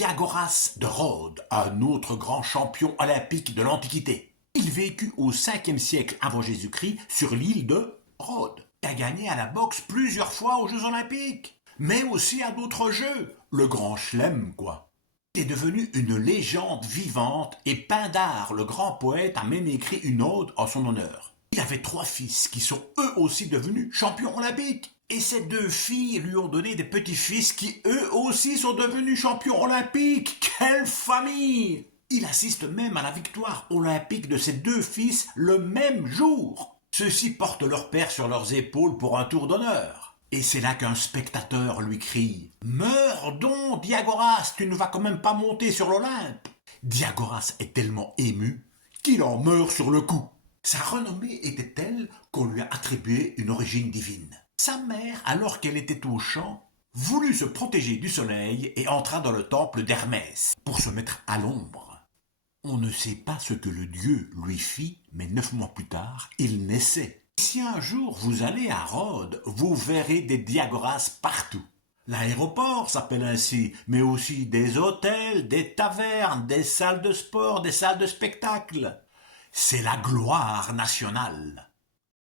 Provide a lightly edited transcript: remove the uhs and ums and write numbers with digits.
Diagoras de Rhodes, un autre grand champion olympique de l'Antiquité. Il vécut au 5e siècle avant Jésus-Christ sur l'île de Rhodes. Il a gagné à la boxe plusieurs fois aux Jeux Olympiques, mais aussi à d'autres jeux, le grand chelem quoi. Il est devenu une légende vivante et Pindare, le grand poète, a même écrit une ode en son honneur. Il avait 3 fils qui sont eux aussi devenus champions olympiques. Et ces 2 filles lui ont donné des petits-fils qui eux aussi sont devenus champions olympiques. Quelle famille! Il assiste même à la victoire olympique de ses 2 fils le même jour. Ceux-ci portent leur père sur leurs épaules pour un tour d'honneur. Et c'est là qu'un spectateur lui crie « Meurs donc, Diagoras, tu ne vas quand même pas monter sur l'Olympe !» Diagoras est tellement ému qu'il en meurt sur le coup. Sa renommée était telle qu'on lui a attribué une origine divine. Sa mère, alors qu'elle était au champ, voulut se protéger du soleil et entra dans le temple d'Hermès pour se mettre à l'ombre. On ne sait pas ce que le dieu lui fit, mais 9 mois plus tard, il naissait. Si un jour vous allez à Rhodes, vous verrez des diagoras partout. L'aéroport s'appelle ainsi, mais aussi des hôtels, des tavernes, des salles de sport, des salles de spectacle. C'est la gloire nationale.